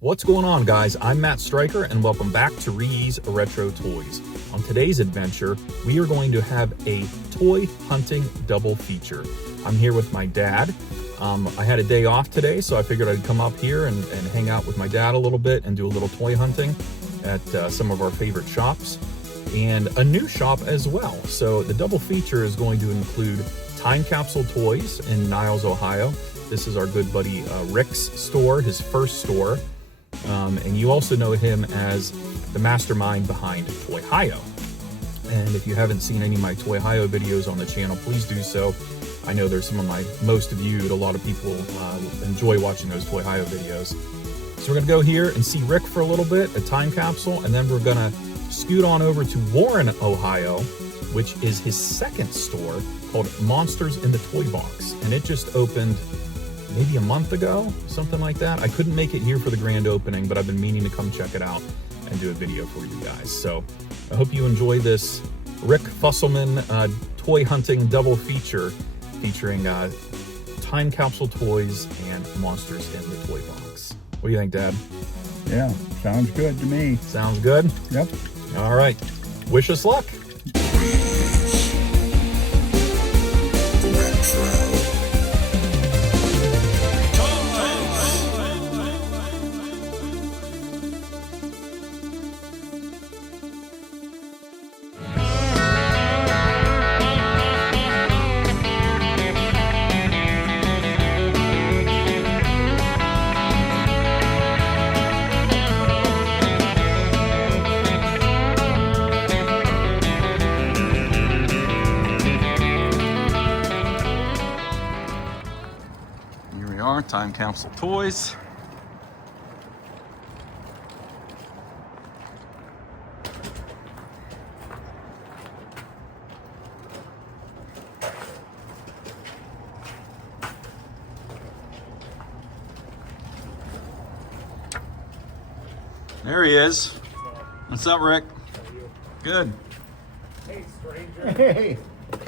What's going on, guys? I'm Matt Stryker and welcome back to Ree's Retro Toys. On today's adventure, we are going to have a toy hunting double feature. I'm here with my dad. I had a day off today, so I figured I'd come up here and hang out with my dad a little bit and do a little toy hunting at some of our favorite shops and a new shop as well. So the double feature is going to include Time Capsule Toys in Niles, Ohio. This is our good buddy Rick's store, his first store. And you also know him as the mastermind behind Toyhio. And if you haven't seen any of my Toyhio videos on the channel, please do so. I know they're some of my most viewed. A lot of people enjoy watching those Toyhio videos. So we're gonna go here and see Rick for a little bit, a time capsule, and then we're gonna scoot on over to Warren, Ohio, which is his second store called Monsters in the Toybox. And it just opened maybe a month ago, something like that. I couldn't make it here for the grand opening, but I've been meaning to come check it out and do a video for you guys. So I hope you enjoy this Rick Fusselman toy hunting double feature featuring Time Capsule Toys and Monsters in the Toy Box. What do you think, Dad? Yeah, sounds good to me. Sounds good? Yep. All right. Wish us luck. Time Capsule Toys. There he is. What's up, Rick? How are you? Good. Hey, stranger. Hey,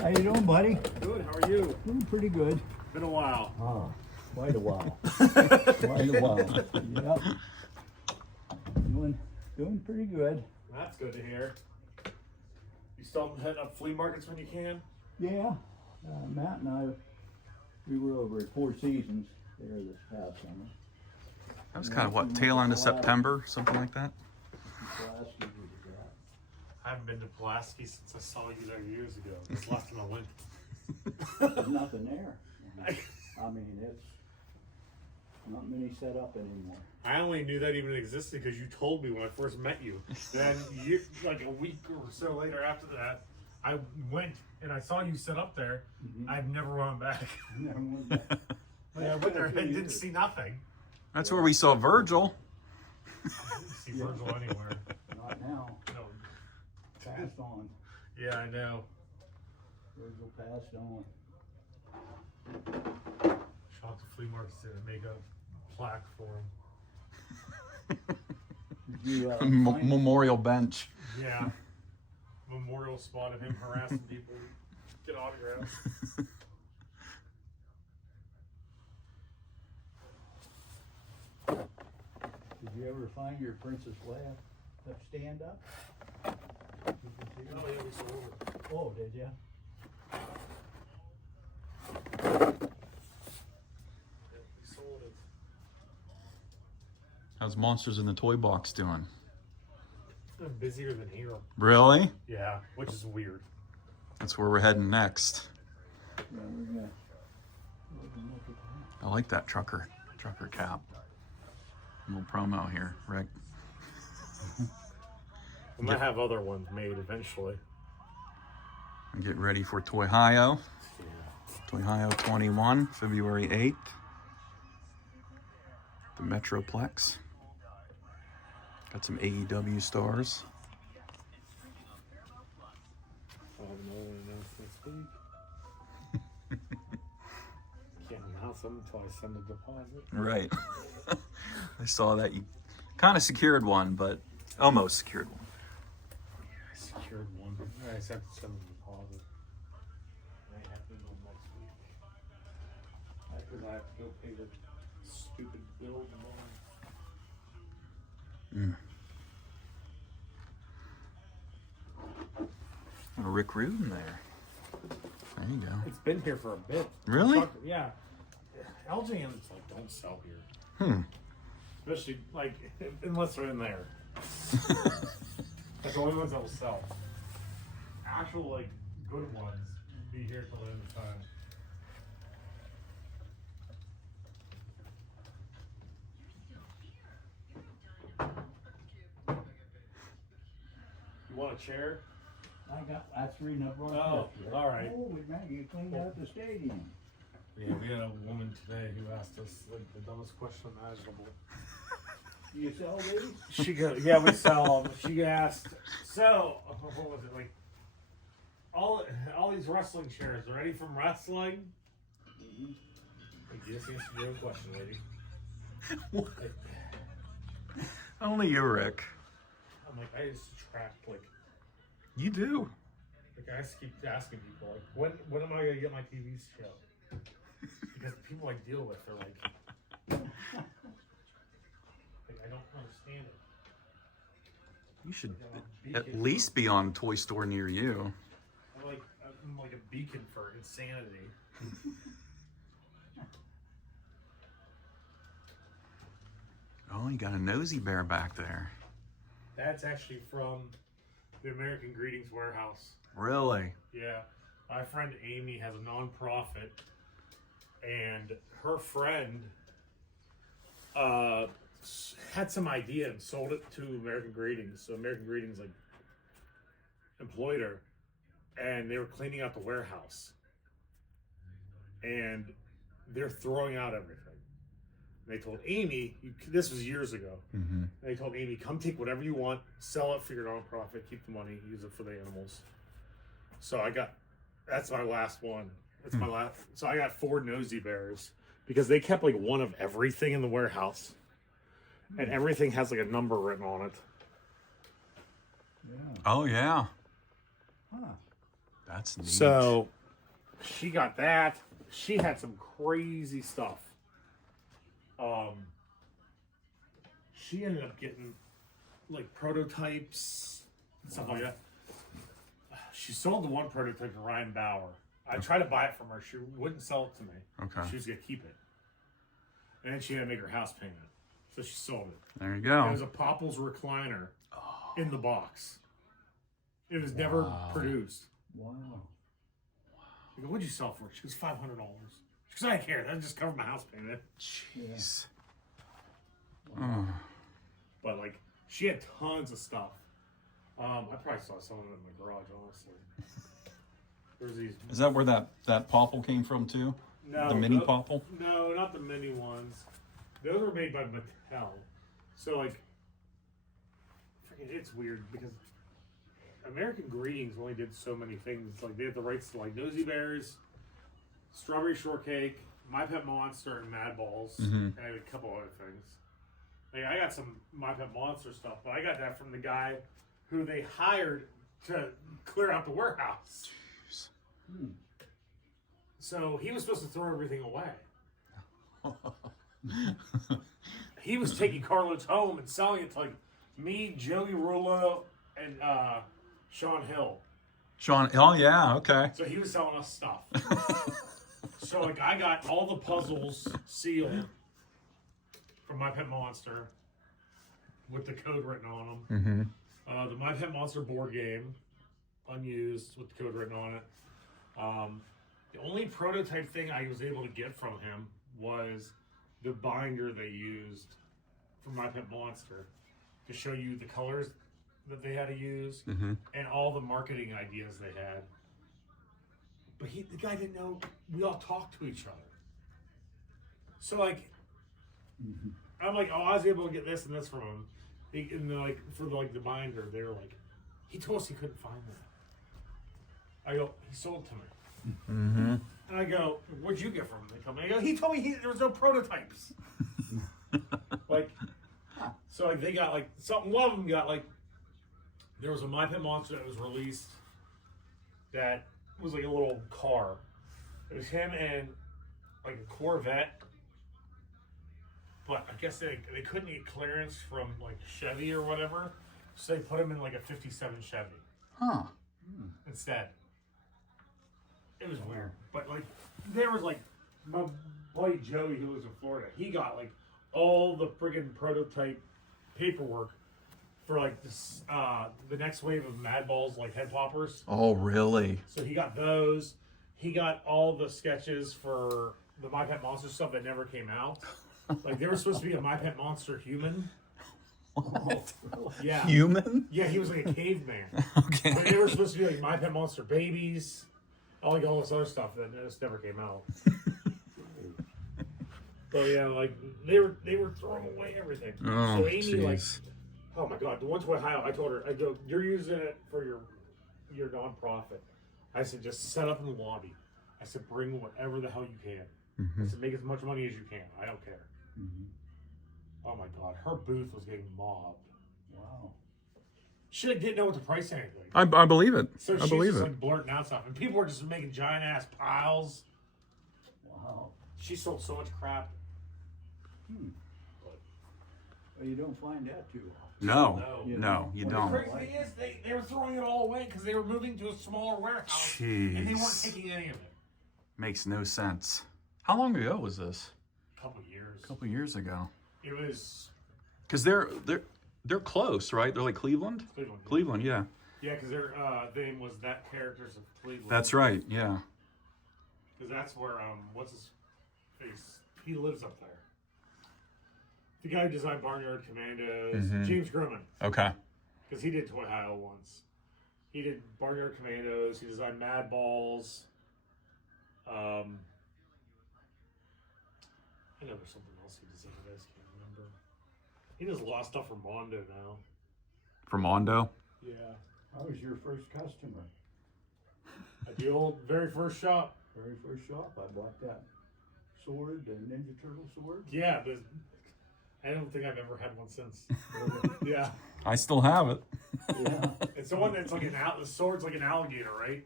how you doing, buddy? Good. How are you? Doing pretty good. Been a while. Oh, quite a while. Quite a while. Yep. Doing pretty good. That's good to hear. You still hitting up flea markets when you can? Yeah, Matt and I, we were over at Four Seasons there this past summer. That was kind of what, tail end of September, something like that? I haven't been to Pulaski since I saw you there years ago. It's last time I went. There's nothing there. I mean, it's not many set up anymore. I only knew that even existed because you told me when I first met you. Then you, like a week or so later after that, I went and I saw you set up there. I've never run back. Never went back. I went there and didn't see nothing. That's where we saw Virgil. I didn't see Virgil anywhere. Not now. No. Passed on. Yeah, I know. Virgil passed on. Shot the flea markets to make a plaque for him. Did you, Memorial bench. Yeah. Memorial spot of him harassing people. Get autographs. Did you ever find your Princess Leia stand up? Oh, yeah, we sold it. Oh, did you? Yeah, we sold it. How's Monsters in the Toy Box doing? It's been busier than here. Really? Yeah, which is weird. That's where we're heading next. Yeah, we're gonna look at that. I like that trucker cap. A little promo here, Rick. We might have other ones made eventually. And get ready for Toyhio. Yeah. Toyhio 21, February 8th. The Metroplex. Got some AEW stars. I'll have another one announced next week. Can't announce them until I send a deposit. Right. I saw that you kind of secured one, but almost secured one. I secured one. I just have to send a deposit. I have to go next week. Because I have to go pay the stupid bill tomorrow. A Rick Rude in there. There you go. It's been here for a bit. Really? Yeah. LJN's like, don't sell here. Especially, like, unless they're in there. That's the only ones that will sell. Actual, like, good ones will be here till the end of time. You want a chair? That's reading up on Oh, all right. Holy man, you cleaned out the stadium. Yeah, we had a woman today who asked us like the dumbest question imaginable. Do you sell these? She goes, yeah, we sell them. She asked, so what was it like? All these wrestling chairs are any from wrestling? I guess answer your own question, lady. Only you, Rick. I'm like, I just attract like You do. I just keep asking people like, when am I gonna get my TV show? Because the people I deal with are like I don't understand it. You should You know, at least be on Toy Store near you. I'm like a beacon for insanity. Oh, you got a nosy bear back there. That's actually from the American Greetings Warehouse. Really? Yeah. My friend Amy has a nonprofit, and her friend had some idea and sold it to American Greetings. So American Greetings like employed her, and they were cleaning out the warehouse, and they're throwing out everything. They told Amy, this was years ago. They told Amy, come take whatever you want, sell it for your nonprofit, keep the money, use it for the animals. So that's my last one. That's my last. So I got 4 nosy bears because they kept like one of everything in the warehouse, and everything has like a number written on it. Yeah. Oh, yeah. Huh. That's neat. So she got that. She had some crazy stuff. She ended up getting like prototypes and stuff like that. She sold the one prototype to Ryan Bauer. I tried to buy it from her. She wouldn't sell it to me. Okay. She was gonna keep it. And then she had to make her house payment. So she sold it. There you It go. was a Popples recliner in the box. It was never produced. Wow. I go, what'd you sell for? She goes, $500. She goes, I don't care. That just covered my house payment. Jeez. But like, she had tons of stuff. I probably saw some of it in my garage, honestly. There's these. Is that where that popple came from too? No, The mini popple? No, not the mini ones. Those were made by Mattel. So like, it's weird because American Greetings only did so many things. Like they had the rights to like Nosy Bears, Strawberry Shortcake, My Pet Monster, and Mad Balls, and I had a couple other things. Like I got some My Pet Monster stuff, but I got that from the guy who they hired to clear out the warehouse. So he was supposed to throw everything away. He was taking carloads home and selling it to like me, Joey Rullo, and Sean Hill. Sean, oh yeah, okay. So he was selling us stuff. So like I got all the puzzles sealed from My Pet Monster with the code written on them. The My Pet Monster board game, unused with the code written on it. The only prototype thing I was able to get from him was the binder they used for My Pet Monster to show you the colors that they had to use and all the marketing ideas they had. But the guy didn't know we all talked to each other. So like, I'm like, oh, I was able to get this and this from him. And they're like, for like the binder, they were like, he told us he couldn't find that. I go, he sold it to me. And I go, what'd you get from him? They tell me, I go, he told me there was no prototypes. Like, so like they got like something. One of them got like, there was a My Pet Monster that was released that was like a little car. It was him and like a Corvette, but I guess they couldn't get clearance from like Chevy or whatever, so they put him in like a '57 Chevy. Huh. Instead. It was weird, but like there was like my buddy Joey who lives in Florida. He got like all the friggin' prototype paperwork for like this the next wave of Madballs like head poppers. Oh, really? So he got those. He got all the sketches for the My Pet Monster stuff that never came out. Like they were supposed to be a My Pet Monster human. What? Yeah. Human? Yeah, he was like a caveman. Okay. But they were supposed to be like My Pet Monster babies. All this other stuff that just never came out. So yeah, like they were throwing away everything. Oh, so Amy, like, jeez. oh my god, the one to Ohio, I told her, I go, you're using it for your nonprofit. I said, just set up in the lobby. I said, bring whatever the hell you can. I said, make as much money as you can. I don't care. Oh my god, her booth was getting mobbed. Wow. She like, didn't know what to price anything. I believe it. So I she's believe just it. like blurting out stuff, and people were just making giant ass piles. Wow. She sold so much crap. Well, you don't find that too often. No, you The don't. crazy thing is, they were throwing it all away because they were moving to a smaller warehouse, and they weren't Jeez. taking any of it. Makes no sense. How long ago was this? A couple years. A couple years ago. It was Because they're close, right? They're like Cleveland. Cleveland. Cleveland, yeah. Yeah, because their name was That Characters of Cleveland. That's right. Yeah. Because that's where what's his face? He lives up there. The guy who designed Barnyard Commandos, James Grumman, Okay. because he did Toy Isle once. He did Barnyard Commandos. He designed Madballs. I know there's something else he designed. I just can't remember. He does a lot of stuff for Mondo now. For Mondo. Yeah. How was your first customer? At the old, very first shop. Very first shop, I bought that sword, the Ninja Turtle sword. Yeah, but I don't think I've ever had one since. Yeah. I still have it. Yeah. It's the one that's like the sword's like an alligator, right?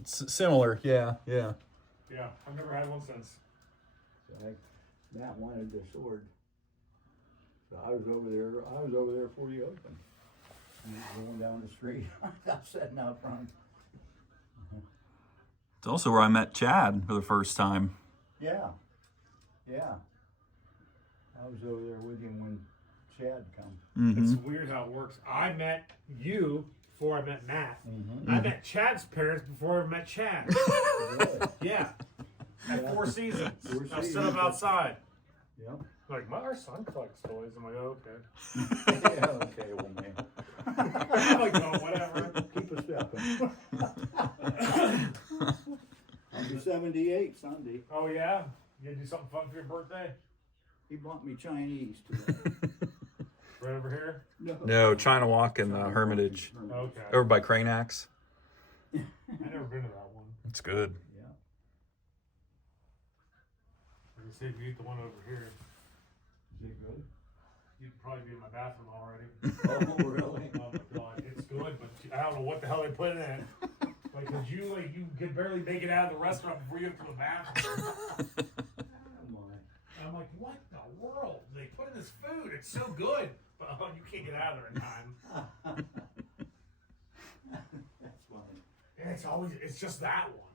It's similar. Yeah. Yeah. Yeah, I've never had one since. So Matt wanted the sword. So I was over there before you opened. And going down the street. I was sitting out front. It's also where I met Chad for the first time. Yeah. Yeah. I was over there with him when Chad come. It's weird how it works. I met you before I met Matt. I met Chad's parents before I met Chad. Really? Yeah. At Four Seasons. Four I set Seasons. up outside. Yep. Like, our son collects toys. I'm like, oh, okay. Yeah, okay, well, man. I'm like, oh, whatever. Keep us stepping. I'll be 78 Sunday. Oh, yeah? You gonna do something fun for your birthday? He bought me Chinese today. Right over here? No, China Walk in the Hermitage. Okay. Over by Craneax. I've never been to that one. It's good. Yeah. I can see if you eat the one over here. Is it good? You'd probably be in my bathroom already. Oh, really? Oh my god, it's good, but I don't know what the hell they put in it. Like, cause you could barely make it out of the restaurant before you get to the bathroom. Oh, my. And I'm like, what the world? They put in this food. It's so good, but you can't get out of there in time. That's funny. And it's just that one.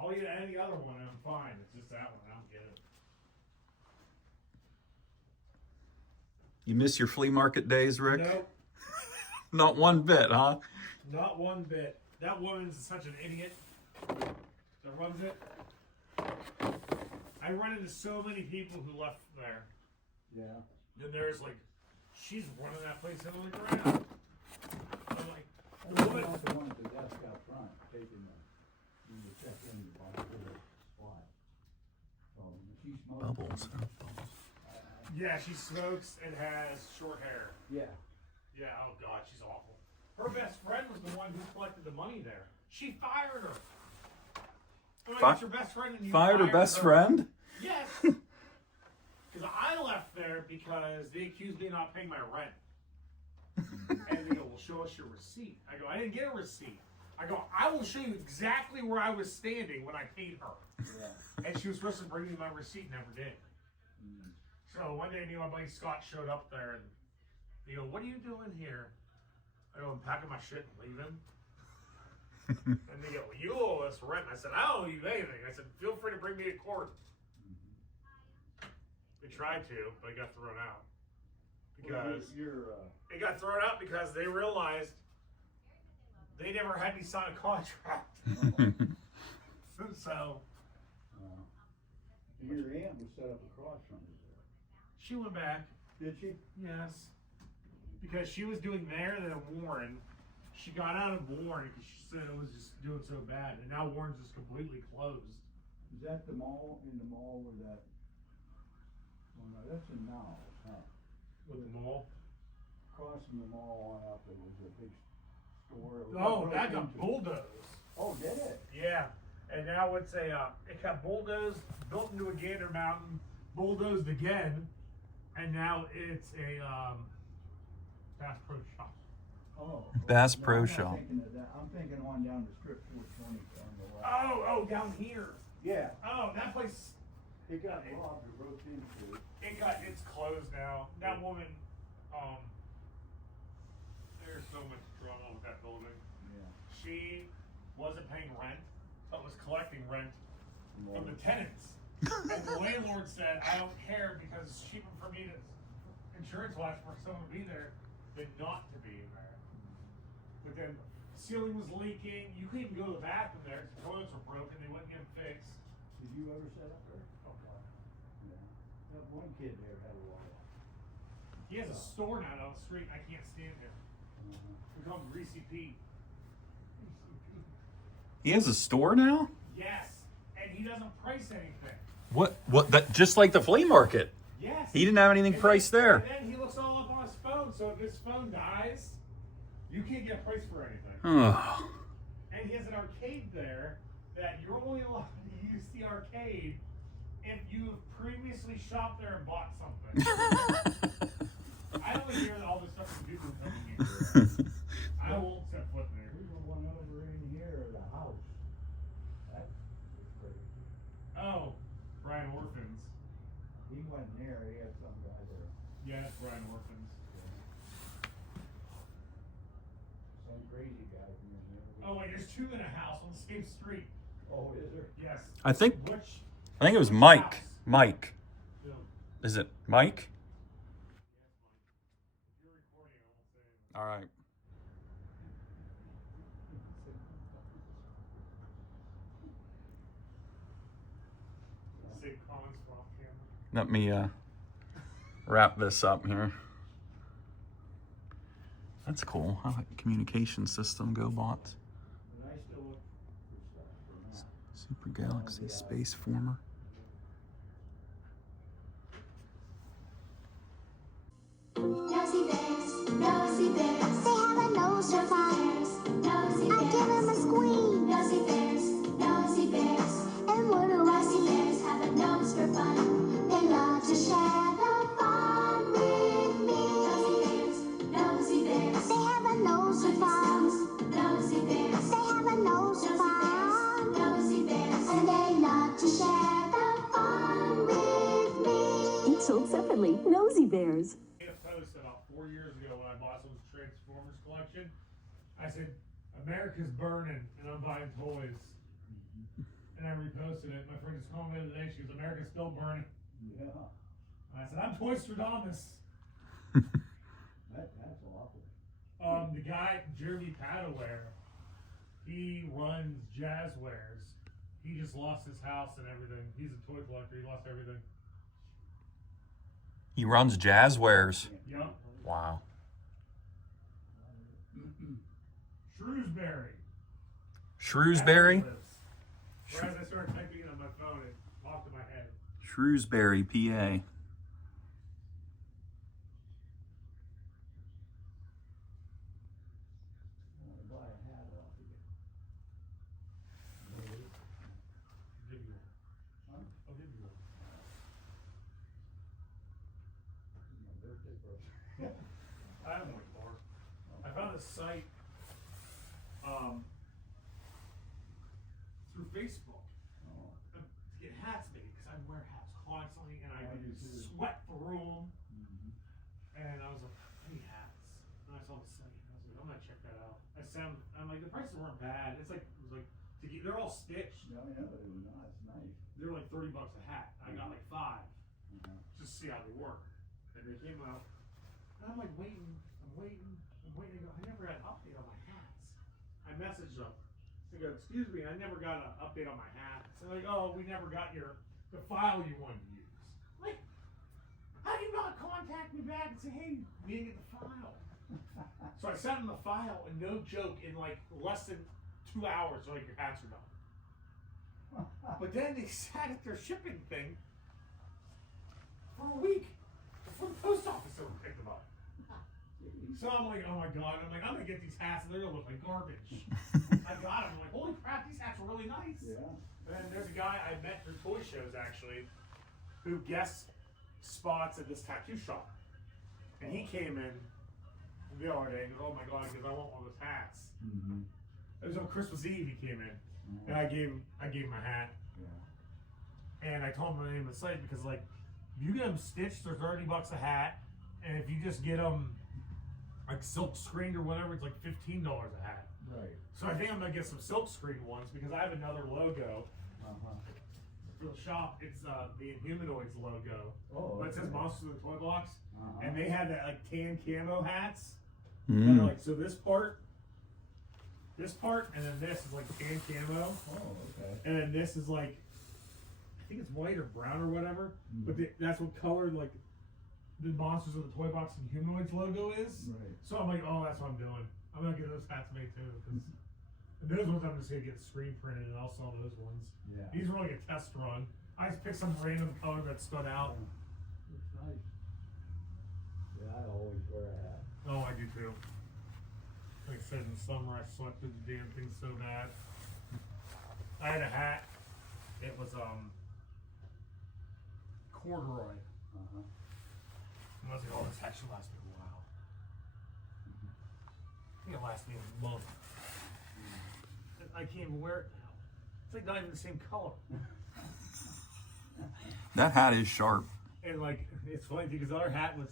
I'll eat any other one and I'm fine. It's just that one. I don't get it. You miss your flea market days, Rick? Nope, Not one bit, huh? not one bit. That woman's such an idiot that runs it. I run into so many people who left there. Yeah. And there's like, she's running that place into the ground. I'm like, the woman. Not the one at the desk out front, taking the check in the box for the spot. She smokes. Bubbles. Yeah, she smokes and has short hair. Yeah. Yeah, oh god, she's awful. Her best friend was the one who collected the money there. She fired her. I'm like, it's your best friend and you Fired her best friend? Yes. Because I left there because they accused me of not paying my rent. And they go, well, show us your receipt. I go, I didn't get a receipt. I go, I will show you exactly where I was standing when I paid her. Yeah. And she was supposed to bring me my receipt, never did. So one day, me and my buddy Scott showed up there, and he go, "What are you doing here?" I go, "I'm packing my shit and leaving." And they go, "Well, you owe us rent." I said, "I don't owe you anything." I said, "Feel free to bring me to court." They tried to, but it got thrown out. Because it got thrown out because they realized they never had me sign a contract. So your aunt was set up across from you there. she went back. Did she? Yes. Because she was doing there and then Warren. She got out of Warren because she said it was just doing so bad. And now Warren's just completely closed. Is that the mall, in the mall where that, oh no, that's in Niles, huh? With the mall? Across from the mall on up, there was a big store. Oh, that got bulldozed. Oh, did it? Yeah. And now it's it got bulldozed, built into a gander mountain, bulldozed again, and now it's a Bass Pro Shop. Oh. Bass no, Pro I'm not Shop. thinking of that. I'm thinking on down the strip 420 on the left. Oh, down here. Yeah. Oh, that place. It got robbed or broke into. It's closed now. That woman, there's so much drama with that building. Yeah. She wasn't paying rent, but was collecting rent from the tenants. And the landlord said, "I don't care because it's cheaper for me to insurance-wise for someone to be there than not to be in there." But then the ceiling was leaking. You couldn't even go to the bathroom there. The toilets were broken. They wouldn't get them fixed. Did you ever set up there? Oh, God. Yeah. That one kid there had a lot. He has a store now down the street. I can't stand him. We call him Greasy Pete. He has a store now? Yes, and he doesn't price anything. What that just like the flea market. Yes. He didn't have anything priced there. And then he looks all up on his phone, so if his phone dies, you can't get a price for anything. Oh. And he has an arcade there that you're only allowed to use the arcade if you have previously shopped there and bought something. I don't hear all this stuff from people coming here. I won't set foot in there. We were one over in here at the house. That was crazy. Oh, Brian Orphans. He went in there, he had some guy there. Yeah, it's Brian Orphans. Some crazy guy from there. Oh wait, there's two in a house on the same street. Oh, is there? Yes. I think Which? it was which Mike. house? Mike. No. Is it Mike? If you're recording, I won't say anything. All right. Say comments for off camera. Let me wrap this up here. That's cool. I like communication system GoBot. And I still look for stuff for that. Super Galaxy Space Former. Nosy bears, nosy bears. They have a nose for fun. Nosy bears. I give them a squeeze. Nosy bears, nosy bears. And what do I see? Nosy bears have a nose for fun. They love to share the fun with me. Nosy bears. They have a nose for fun. Nosy bears. They have a nose for fun. Nosy bears. And they love to share the fun with me. Eat sold separately. Nosy Bears. I made a post about 4 years ago when I bought some Transformers collection. I said, "America's burning and I'm buying toys." And I reposted it. My friend just called me the other day. She goes, "America's still burning." Yeah, And I said, "I'm Toystradamus." that's awful. The guy, Jeremy Padaware, he runs Jazzwares. He just lost his house and everything. He's a toy collector. He lost everything. He runs Jazzwares. Yep. Wow. Shrewsbury. Shrewsbury? That's where he lives. Whereas I started typing it on my phone, it popped in my head. Shrewsbury, PA. I want to buy a hat off of you. I'll give you one. Huh? I'll give you one. My birthday present. I have one more. I found a site through Facebook Oh, to get hats made because I wear hats constantly and I I do too. sweat through them. Mhm. And I was like, I need hats. And I saw the site. And I was like, I'm gonna check that out. I'm like, the prices weren't bad. It was like they're all stitched. Yeah, I know, it was nice, nice. They're like $30 a hat. I got like 5 Uh-huh. just to see how they work. And they came out. And I'm like waiting. I'm waiting. I never got an update on my hats. I messaged them. I go, excuse me, I never got an update on my hats. They're like, oh, we never got the file you wanted to use. Like, how do you not contact me back and say, hey, we didn't get the file? So I sent them the file, and no joke, in like less than 2 hours, they're like, your hats are done. But then they sat at their shipping thing for a week before the post office ever picked them up. So I'm like, oh my god, I'm gonna get these hats and they're gonna look like garbage. I got them, I'm like, holy crap, these hats are really nice. Yeah. And then there's a guy I met through toy shows actually, who guest spots at this tattoo shop. And he came in the other day and goes, oh my god, because I want one of those hats. Mm-hmm. It was on Christmas Eve he came in. Mm-hmm. And I gave him my hat. Yeah. And I told him the name of the site because like, if you get them stitched, they're $30 a hat. And if you just get them like silk screened or whatever, it's like $15 a hat. Right. So I think I'm gonna get some silk screened ones because I have another logo Uh-huh. for the shop. It's the Inhumanoids logo, Oh, but it says okay. Monsters of the Toybox, Uh-huh. and they have that like tan camo hats. And they're like, so this part, and then this is like tan camo, Oh, okay. and then this is like, I think it's white or brown or whatever, but that's what color like the Monsters of the Toybox and Humanoids logo is. Right. So I'm like, oh, that's what I'm doing. I'm gonna get those hats made too, because those ones I'm just gonna get screen printed and I'll sell those ones. Yeah. These were like a test run. I just picked some random color that stood out. Looks nice. Yeah, I always wear a hat. Oh, I do too. Like I said, in the summer I sweated the damn thing so bad. I had a hat. It was corduroy. Uh-huh. And I was like, oh, this hat should last me a while. I think it lasts me a month. I can't even wear it now. It's like not even the same color. That hat is sharp. And like, it's funny because the other hat was,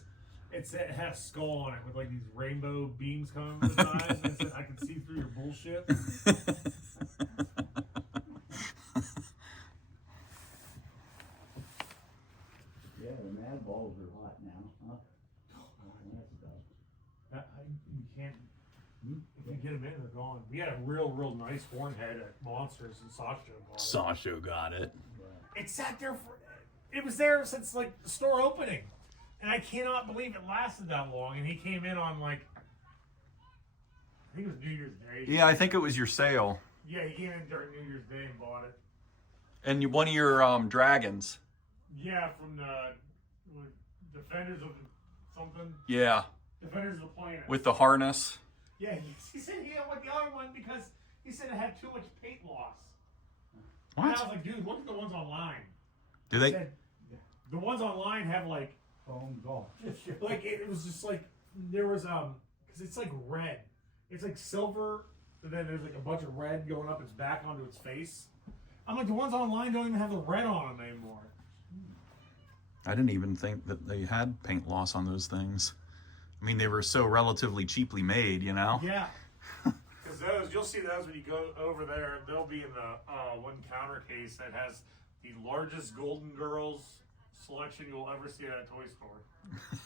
it had a skull on it with like these rainbow beams coming from the sides. And it said, I can see through your bullshit. Yeah, the mad balls are hot now, huh? That stuff. You can't, if you get them in, they're gone. We had a real nice horn head at Monsters and Sasha bought it. Sasha got it. Yeah. It sat there it was there since like the store opening. And I cannot believe it lasted that long. And he came in on like, I think it was New Year's Day. Yeah, I think it was your sale. Yeah, he came in during New Year's Day and bought it. And one of your dragons. Yeah, from the Defenders of something. Yeah, Defenders of the Planet. with the harness. Yeah, he said he didn't want the other one because he said it had too much paint loss. And I was like, dude, look at the ones online. Do He they? said, the ones online have like Foam's off. like it was just like there was because it's like red. It's like silver, and then there's like a bunch of red going up its back onto its face. I'm like, the ones online don't even have the red on them anymore. I didn't even think that they had paint loss on those things. I mean, they were so relatively cheaply made, you know? Yeah. Because those, you'll see those when you go over there. They'll be in the one counter case that has the largest Golden Girls selection you'll ever see at a toy store.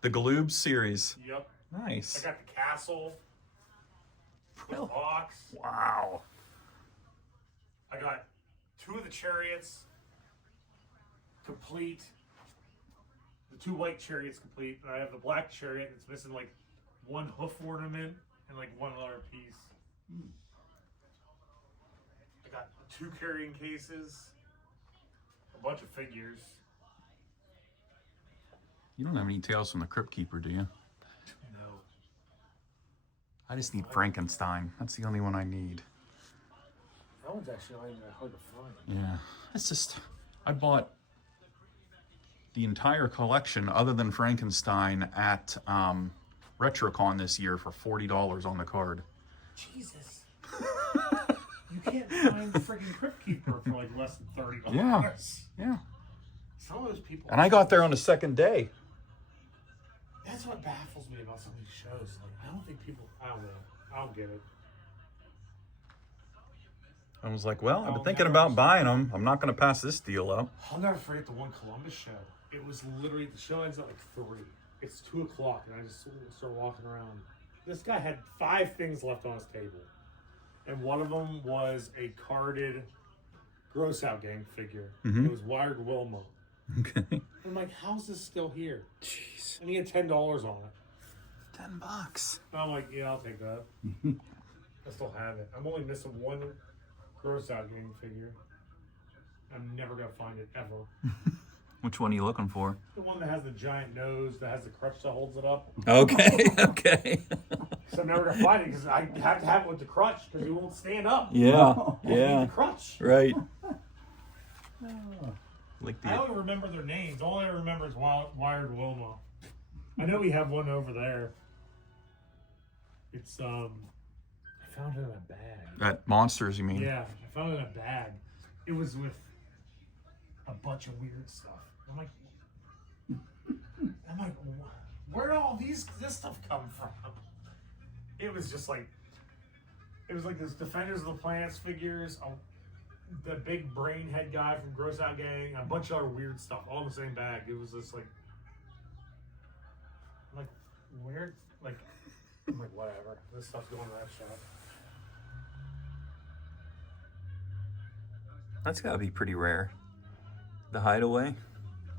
The Galoob series. Yep. Nice. I got the castle, the box. Wow. I got 2 of the chariots complete. The 2 white chariots complete. And I have the black chariot that's missing like 1 hoof ornament and like 1 other piece. I got 2 carrying cases, a bunch of figures. You don't have any Tales from the Crypt Keeper, do you? No. I just need Frankenstein. That's the only one I need. That one's actually not even that hard to find. Yeah. It's just, I bought the entire collection other than Frankenstein at RetroCon this year for $40 on the card. Jesus. You can't find the freaking Crypt Keeper for like less than $30. Yeah. Yeah. Some of those people. And I got there on the second day. That's what baffles me about some of these shows. Like, I don't think people. I don't know. I don't get it. I was like, well, I've been thinking about buying them. I'm not going to pass this deal up. I'll never forget the one Columbus show. It was literally, the show ends at like 3. It's 2 o'clock, and I just started walking around. This guy had 5 things left on his table. And one of them was a carded Gross Out Gang figure. Mm-hmm. It was Wired Wilma. Okay. I'm like, how's this still here? Jeez. And he had $10 on it. $10. And I'm like, yeah, I'll take that. I still have it. I'm only missing one Gross Out Gang figure. I'm never going to find it, ever. Which one are you looking for? The one that has the giant nose, that has the crutch that holds it up. Okay, okay. So I'm never going to find it because I have to have it with the crutch because he won't stand up. Yeah, I need yeah. the crutch. Right. Like I don't remember their names. All I remember is Wired Wilma. I know we have one over there. It's, I found it in a bag. At Monsters, you mean? Yeah, I found it in a bag. It was with a bunch of weird stuff. I'm like, where did all this stuff come from? It was just like, it was like this Defenders of the Planets figures, the big brain head guy from Gross Out Gang, a bunch of other weird stuff, all in the same bag. It was just like, where, like, I'm like, whatever. This stuff's going to that shop. That's got to be pretty rare. The Hideaway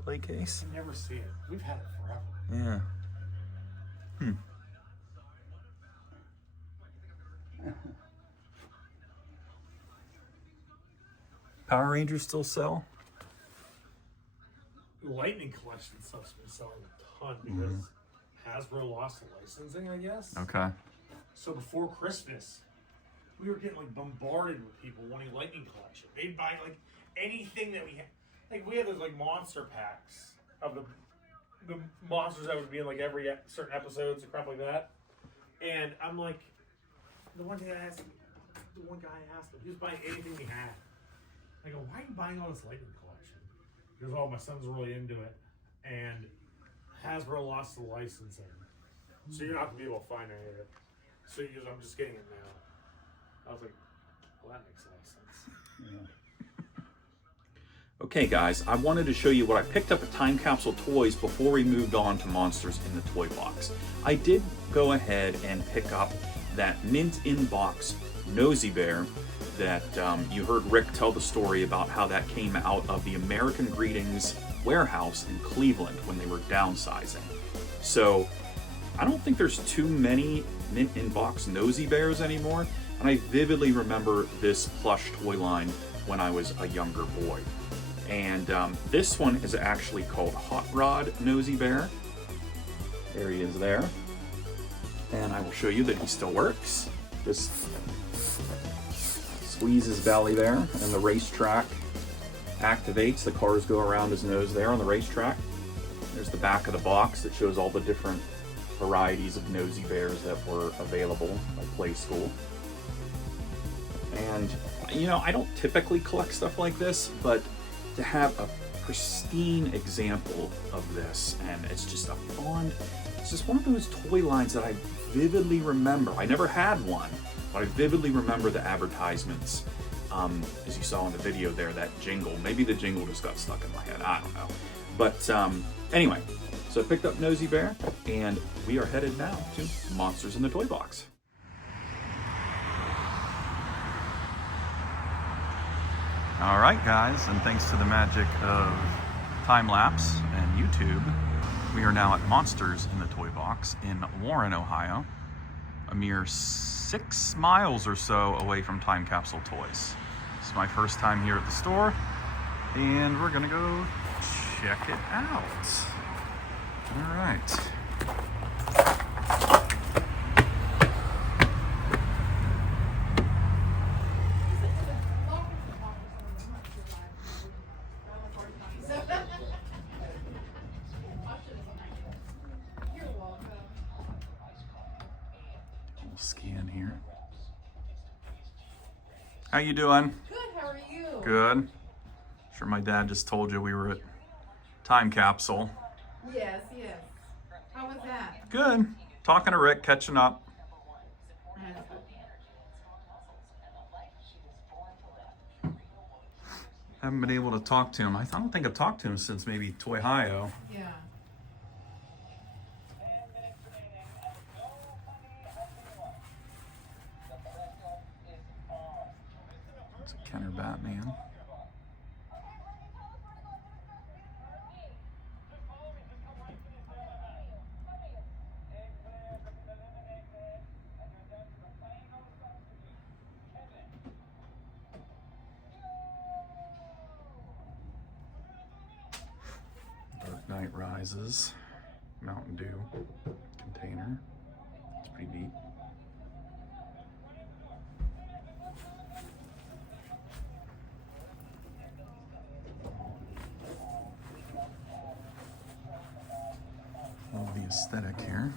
play case. I never see it. We've had it forever. Yeah. Power Rangers still sell? Lightning Collection stuff's been selling a ton because Hasbro lost the licensing, I guess. Okay. So before Christmas, we were getting like bombarded with people wanting Lightning Collection. They'd buy like anything that we had. Like we had those like monster packs of the monsters that would be in like every certain episodes and crap like that. And I'm like, the one guy asked him, he was buying anything he had. I go, why are you buying all this Lightning Collection? He goes, oh, my son's really into it. And Hasbro lost the licensing. So you're not going to be able to find any of it. So he goes, I'm just getting it now. I was like, well, that makes a lot of sense. Yeah. Okay guys, I wanted to show you what I picked up at Time Capsule Toys before we moved on to Monsters in the Toy Box. I did go ahead and pick up that mint in-box Nosy Bear that you heard Rick tell the story about how that came out of the American Greetings warehouse in Cleveland when they were downsizing. So I don't think there's too many mint in-box Nosy Bears anymore, and I vividly remember this plush toy line when I was a younger boy. And this one is actually called Hot Rod Nosy Bear. There he is there. And I will show you that he still works. Just squeeze his belly there, and the racetrack activates. The cars go around his nose there on the racetrack. There's the back of the box that shows all the different varieties of Nosy Bears that were available at Play School. And, you know, I don't typically collect stuff like this, but to have a pristine example of this, and it's just one of those toy lines that I vividly remember. I never had one, but I vividly remember the advertisements. As you saw in the video there, that jingle. Maybe the jingle just got stuck in my head. I don't know. But anyway, so I picked up Nosy Bear, and we are headed now to Monsters in the Toy Box. All right, guys, and thanks to the magic of time-lapse and YouTube, we are now at Monsters in the Toy Box in Warren, Ohio, a mere 6 miles or so away from Time Capsule Toys. This is my first time here at the store, and we're gonna go check it out. All right. We'll scan here. How you doing? Good, how are you? Good. Sure my dad just told you we were at Time capsule. Yes, yes. How was that? Good. Talking to Rick, catching up. That's good. Haven't been able to talk to him. I don't think I've talked to him since maybe Toy Hio. Yeah. It's a Kenner Batman. Dark Knight Rises. Mountain Dew container. It's pretty neat. Love the aesthetic here.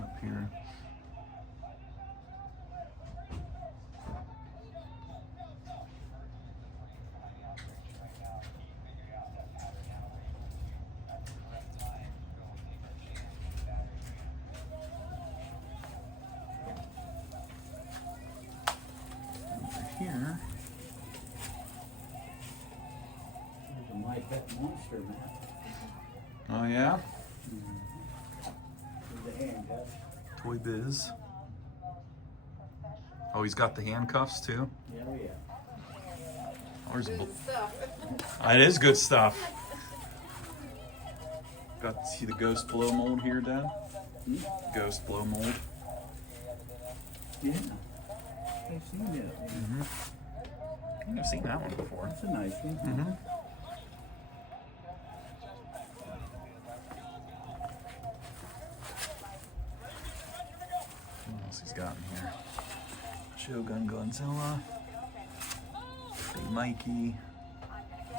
Up here. Over here. There's a My Pet Monster map. Oh yeah? There's the handcuffs. Toy Biz. Oh, he's got the handcuffs too? Yeah, oh yeah. Ours Good stuff. It is good stuff. Got to see the ghost blow mold here, Dad? Ghost blow mold. Yeah. I've seen it. Yeah. I think I've seen that one before. That's a nice one. Mm-hmm. What else he's got in here? Shogun Godzilla. Big Mikey.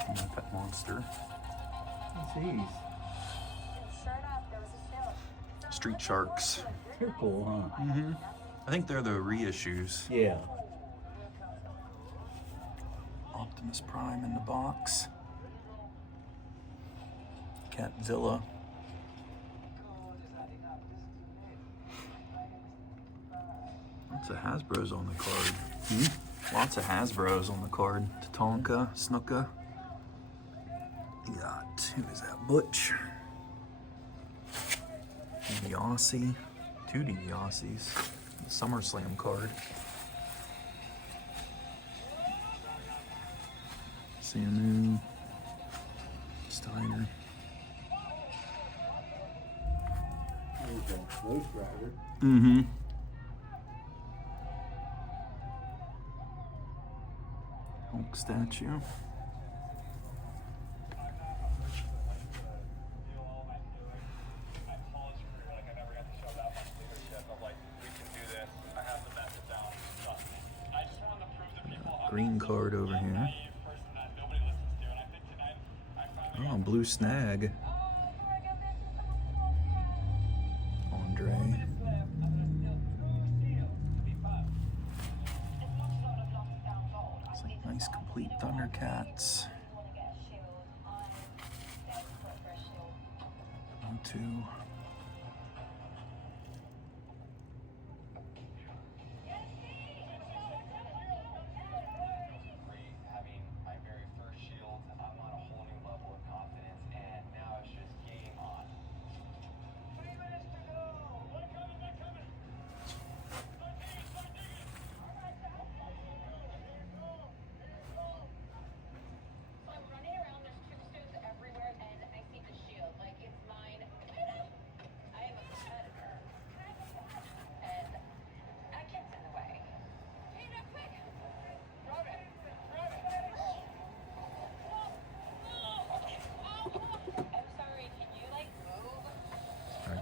My Pet Monster. What's these? Street Sharks. They're cool, huh? Mm-hmm. I think they're the reissues. Yeah. Optimus Prime in the box. Catzilla. Lots of Hasbros on the card. Lots of Hasbros on the card. Tatonka, Snuka. We got, who is that? Butch. DiBiase. Two DiBiases. The SummerSlam card. Samu. Steiner. There's a Ghost Rider. Mm-hmm. Hulk statue. Green card over here. Oh, blue snag. Andre. It's like nice complete Thundercats. Two.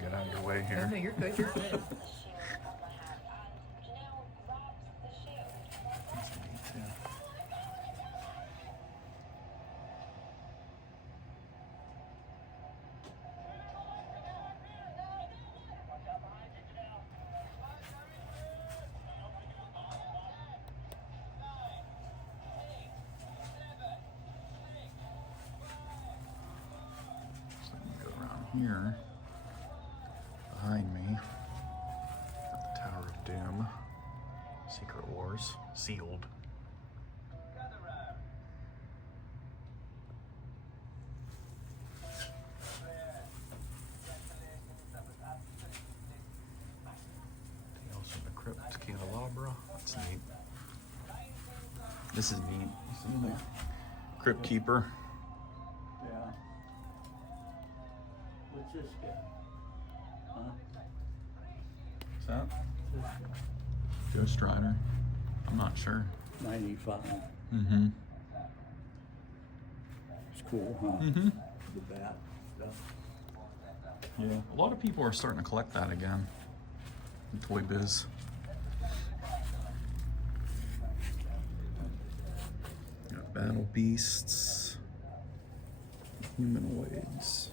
Get out of your way here. No, you're good. You're good. That's neat, too. here, behind me, got the Tower of Doom, Secret Wars, sealed. Tales from the Crypt Candelabra, that's neat. This is neat. See the Crypt Keeper. Yeah. What's this guy? Huh? What's that? This guy? Joe Stryker. I'm not sure. 95. Mm-hmm. It's cool, huh? Mm-hmm. The bat stuff. Yeah. A lot of people are starting to collect that again. In Toy Biz. Got Battle Beasts. Humanoids.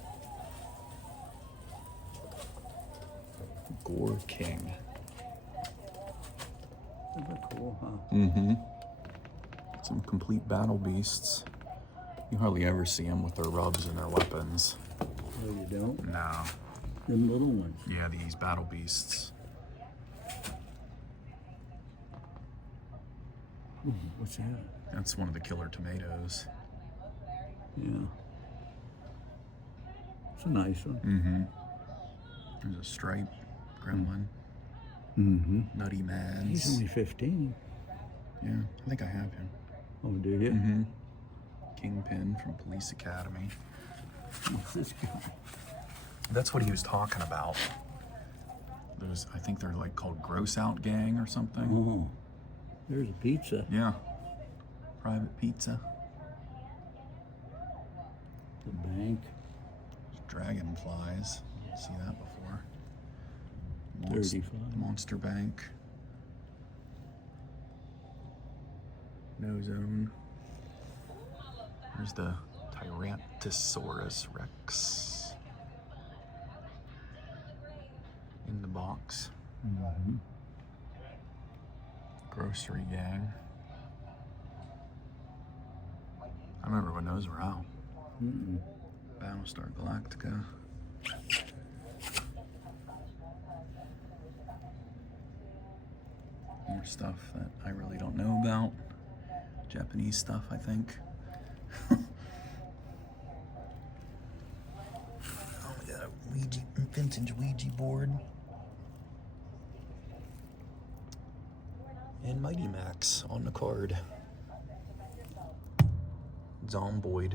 Gore King. Those are cool, huh? Mm-hmm. Some complete battle beasts. You hardly ever see them with their rubs and their weapons. No, you don't? No. Them little ones. Yeah, these battle beasts. Ooh, what's that? That's one of the killer tomatoes. Yeah. It's a nice one. Mm-hmm. There's a stripe gremlin. Mm-hmm. Nutty Mads. He's only 15. Yeah, I think I have him. Oh, do you? Mm-hmm. Kingpin from Police Academy. What's this guy? That's what he was talking about. There's, I think they're like called Gross Out Gang or something. Oh, there's a pizza. Yeah. Private Pizza. The bank. Dragonflies. See that before. 35. Monster Bank. No Zone. There's the Tyrannosaurus Rex. In the box. Mm-hmm. Grocery Gang. I remember when those were out. Mm-mm. Battlestar Galactica. More stuff that I really don't know about. Japanese stuff, I think. Oh, we got a vintage Ouija board. And Mighty Max on the card. Zomboid.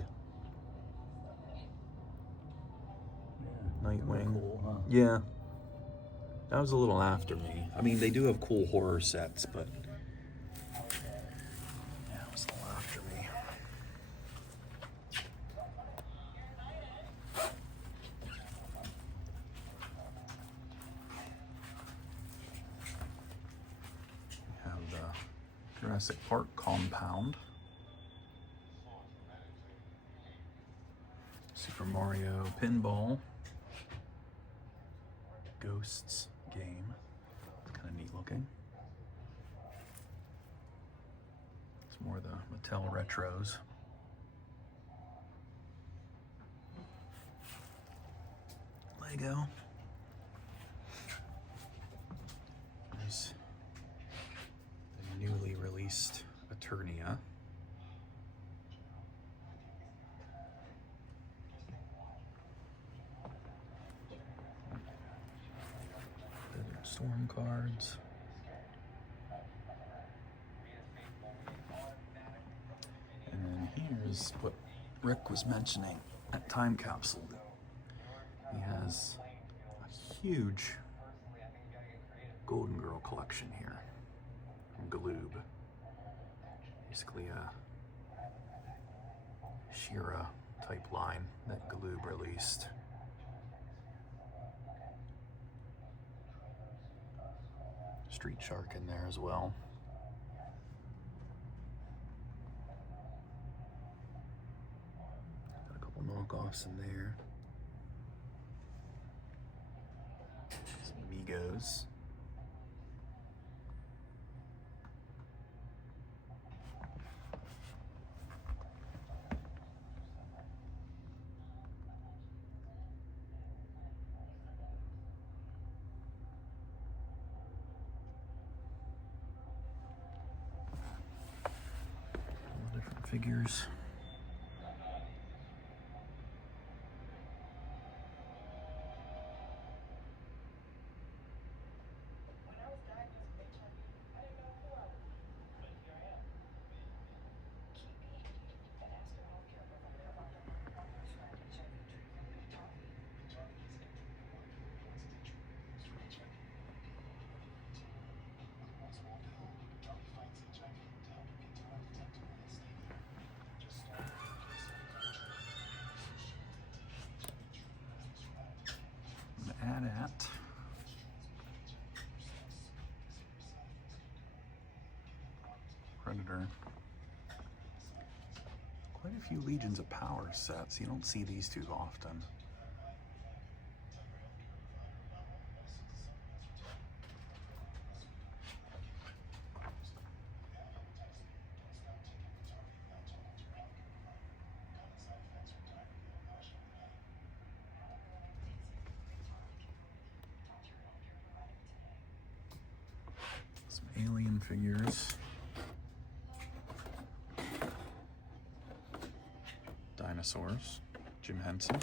Yeah. Nightwing. Cool, huh? Yeah. That was a little after me. I mean, they do have cool horror sets, but yeah, it was a little after me. We have the Jurassic Park compound. Super Mario Pinball. Ghosts game. Kind of neat looking. It's more the Mattel retros. Lego. There's the newly released Eternia. Storm cards. And then here's what Rick was mentioning at Time Capsule. He has a huge Golden Girl collection here from Galoob. Basically a She-Ra type line that Galoob released. Street Shark in there as well. Got a couple knockoffs in there. Some Migos. figures. At Predator. Quite a few Legions of Power sets. You don't see these too often. Some Alien figures. Dinosaurs. Jim Henson.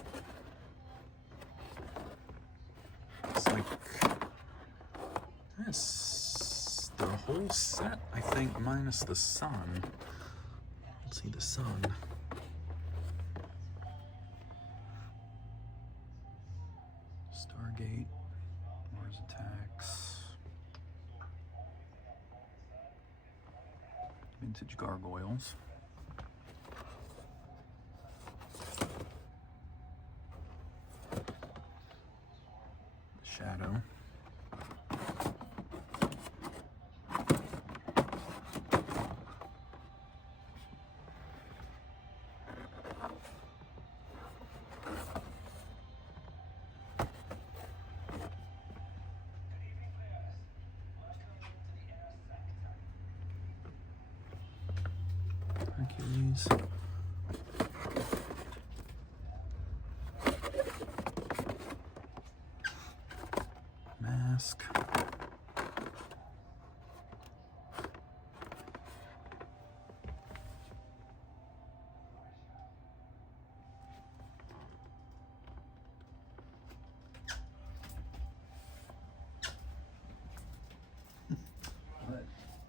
It's like this. The whole set, I think, minus the sun. Let's see the sun. Stargate. Mars Attacks. Vintage gargoyles. Shadow. Hercules. Mask.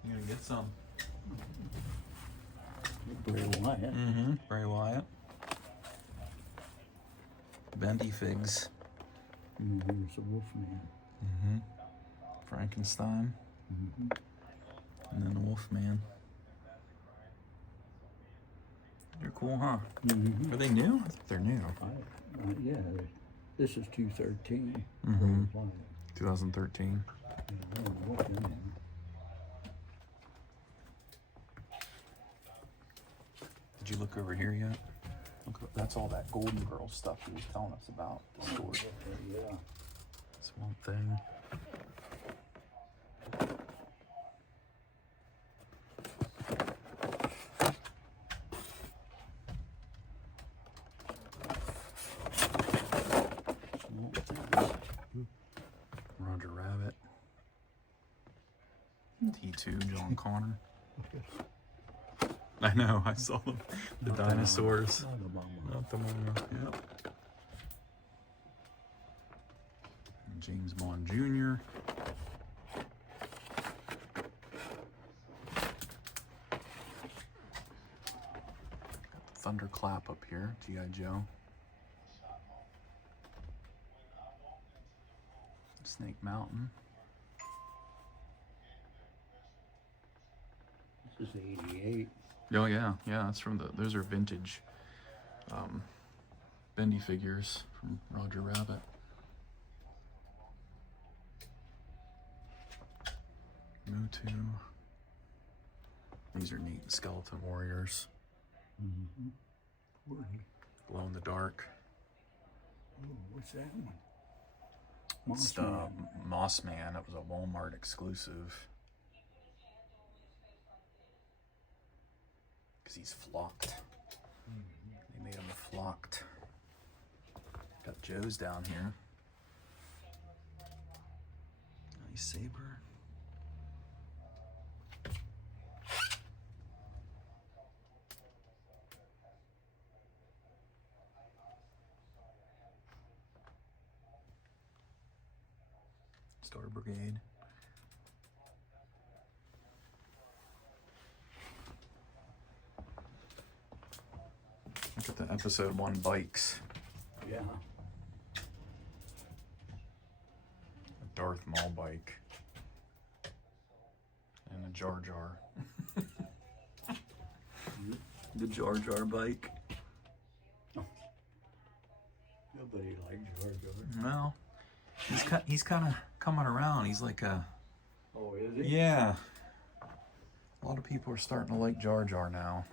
You gonna get some? Bray Wyatt. Mm-hmm. Bray Wyatt. Bendy figs. Here's the Wolfman. Mm-hmm. Frankenstein. Mm-hmm. And then the Wolfman. They're cool, huh? Mm-hmm. Are they new? I think they're new. Yeah, this is 213. Mhm. Bray Wyatt. 2013. Yeah, Wolfman. Did you look over here yet? Look, that's all that Golden Girl stuff he was telling us about. The store. Yeah. Swamp Thing. Roger Rabbit. T2, John Connor. I know, I saw them. The dinosaurs. Not the mama. Not the mama. Yep. And James Bond Jr. Got the Thunderclap up here, G.I. Joe. Snake Mountain. This is 88. Oh yeah, yeah, that's from those are vintage bendy figures from Roger Rabbit. Mutu. These are neat skeleton warriors. Mm-hmm. Glow in the dark. Oh, what's that one? It's the Moss Man. It was a Walmart exclusive. Because he's flocked. They made him flocked. Got Joe's down here. Nice saber. Star Brigade. Look at the episode 1 bikes. Yeah. A Darth Maul bike. And a Jar Jar. The Jar Jar bike. Nobody liked Jar Jar. Well, he's kind of coming around. He's like a... Oh, is he? Yeah. A lot of people are starting to like Jar Jar now.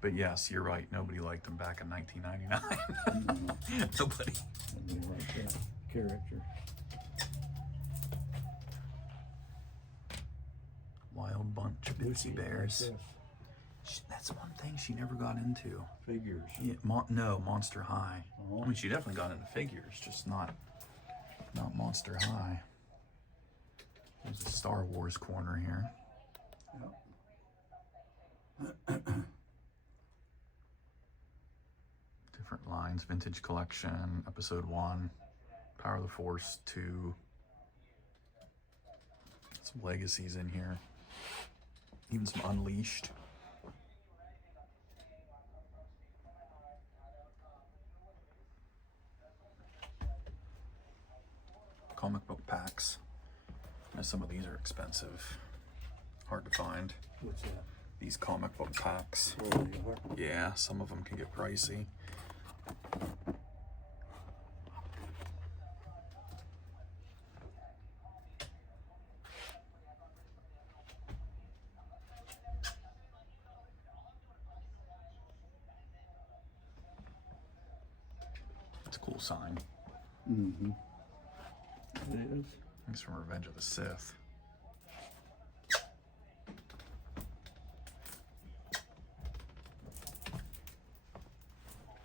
But yes, you're right. Nobody liked him back in 1999. Nobody. Nobody liked that character. Wild bunch of Bitsy Bears. Like That's one thing she never got into. figures. Yeah, no, Monster High. Oh. I mean, she definitely got into figures, just not Monster High. There's a Star Wars corner here. Yep. Different lines, Vintage Collection, Episode 1, Power of the Force 2. Some legacies in here. Even some Unleashed. Comic book packs. Now some of these are expensive. Hard to find. What's that? These comic book packs. Oh, they are. Yeah, some of them can get pricey. It's a cool sign. Mm-hmm. It is. It's from Revenge of the Sith.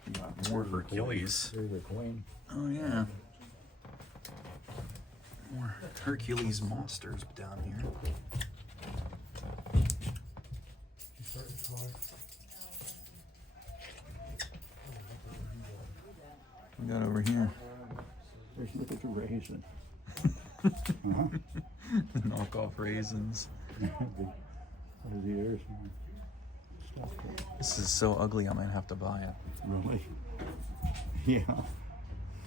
You got more Hercules. There's a coin. Oh yeah. More Hercules monsters down here. We got over here. Look at the raisin. Knockoff raisins. What is the ears? This is so ugly I might have to buy it. Really? Yeah.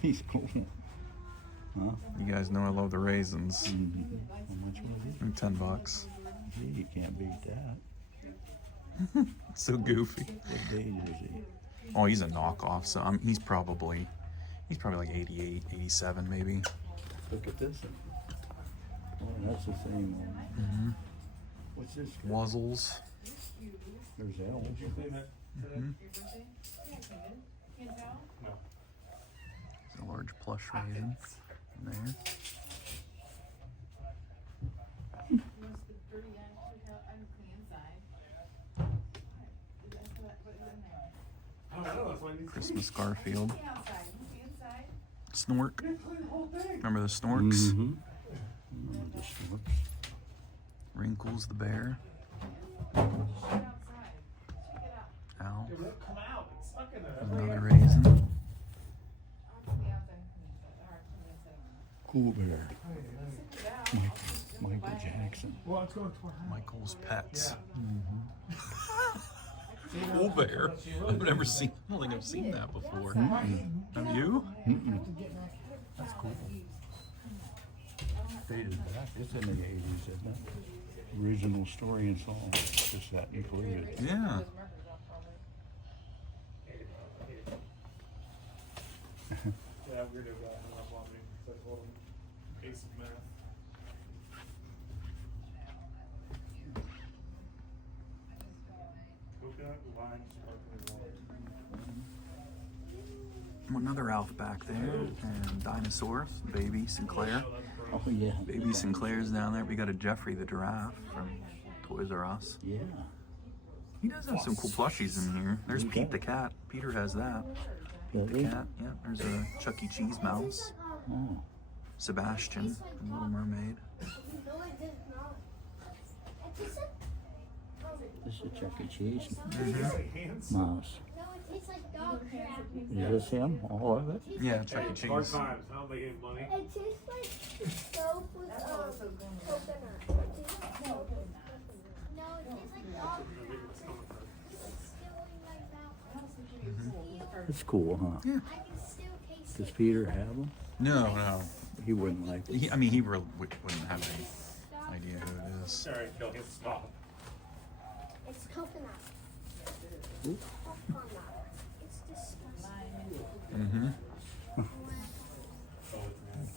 He's cool. Huh? You guys know I love the raisins. Mm-hmm. How much was he? $10. Gee, you can't beat that. It's so goofy. What age is he? Oh, he's a knockoff, so he's probably like 88, 87 maybe. Look at this one. Oh, that's the same one. Mm-hmm. What's this? Wuzzles. There's L. Mm-hmm. There's a large plush raisin in there. Christmas Garfield. Snork. Remember the Snorks? Mm-hmm. Remember the Snorks? Wrinkles the bear. Owl. Another raisin. Cool Bear. Michael Jackson. Michael's Pets. Cool Bear. I don't think I've seen that before. Have you? That's cool. Dated back. It's in the 80s, isn't it? Original story and song. Just that included. Yeah. Yeah, weirdo guy hung up on me. So I told him ace of math. Coconut, lime, sparkling water. Another Alf back there. And Dinosaur, Baby Sinclair. Oh, yeah. Baby Sinclair's down there. We got a Jeffrey the Giraffe from Toys R Us. Yeah. He does have some cool plushies in here. There's Pete the cat. Peter has that. Pete the cat. Yeah. There's a Chuck E. Cheese mouse. Oh. Sebastian from Little Mermaid. This is Chuck E. Cheese mouse. tastes like dog crap. Is this him? All of it? Yeah, Chuck E. Hey, hard Cheese. times. How they get money? It tastes like soap with coconut. No, it tastes like dog crap. It's still in my mouth. It's cool, huh? Yeah. I can still taste Does it. Peter have them? No. He wouldn't like it. I mean, he really wouldn't have any idea who it is. Sorry, Phil. Hit stop. It's coconut. Ooh. Coconut. It's disgusting. Mm-hmm.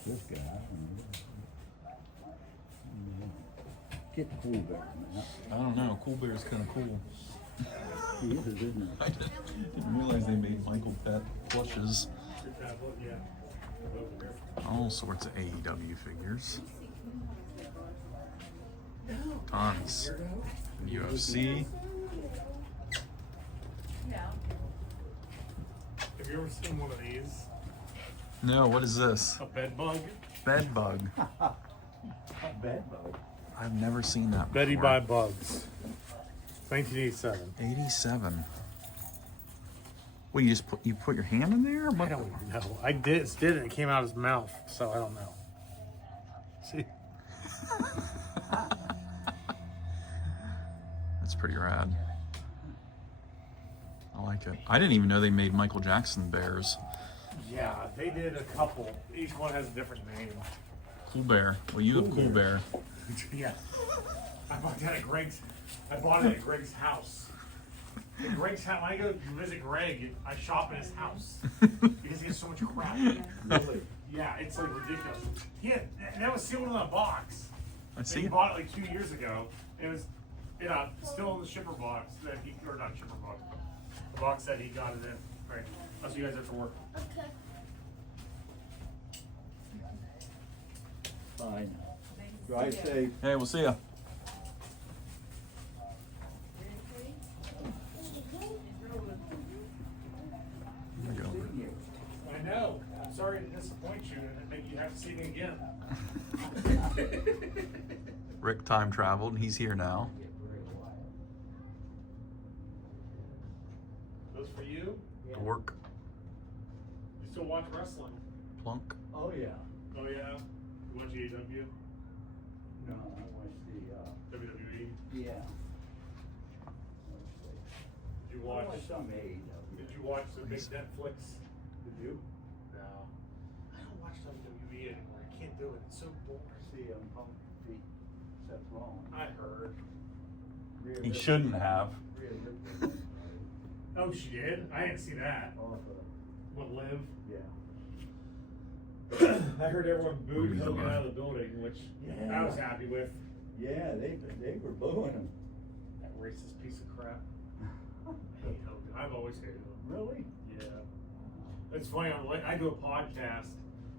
This guy. Get the cool bear, man. I don't know. Cool Bear's kind of cool. He is, isn't he? I didn't realize they made Michael Pet plushes. All sorts of AEW figures. Tons. UFC. Have you ever seen one of these? No, what is this? A bed bug? Bed bug. A bed bug. I've never seen that before. Betty by Bugs. 1987. 87. Well, you just put your hand in there? I What? don't know. I did it. It came out of his mouth, so I don't know. See? That's pretty rad. I like it. I didn't even know they made Michael Jackson bears. Yeah, they did a couple. Each one has a different name. Cool Bear. Well, you have Cool Bear. Yeah. I bought that at Greg's. I bought it at Greg's house. At Greg's house. When I go visit Greg, I shop in his house because he has so much crap. Really? Yeah, it's like ridiculous. And that was sealed in a box. I And see he it. bought it like 2 years ago. It was, still in the shipper box that he, or not shipper box, the box that he got it in. Right. I'll see you guys after work. Okay. Fine. Drive safe. Hey, we'll see ya. Here we go. I know. I'm sorry to disappoint you and make you have to see me again. Rick time traveled and he's here now. Those for you? Dork. You still watch wrestling? Plunk. Oh, yeah. Oh yeah. You watch AEW? No, I watched the, WWE? yeah. Did you I watch? watched some AEW. Did you watch the big Netflix? Did you? No. I don't watch WWE anymore. I can't do it. It's so boring. See, Punk beat Seth Rollins. I heard. Rhea He Ripley- shouldn't have. Rhea Ripley. Oh, she did? I didn't see that. Off What, Liv? yeah. I heard everyone booed Maybe Hogan the out of the building, which Yeah. I was happy with. Yeah, they were booing him. That racist piece of crap. I hate Hogan. I've always hated him. Really? Yeah. It's funny, I do a podcast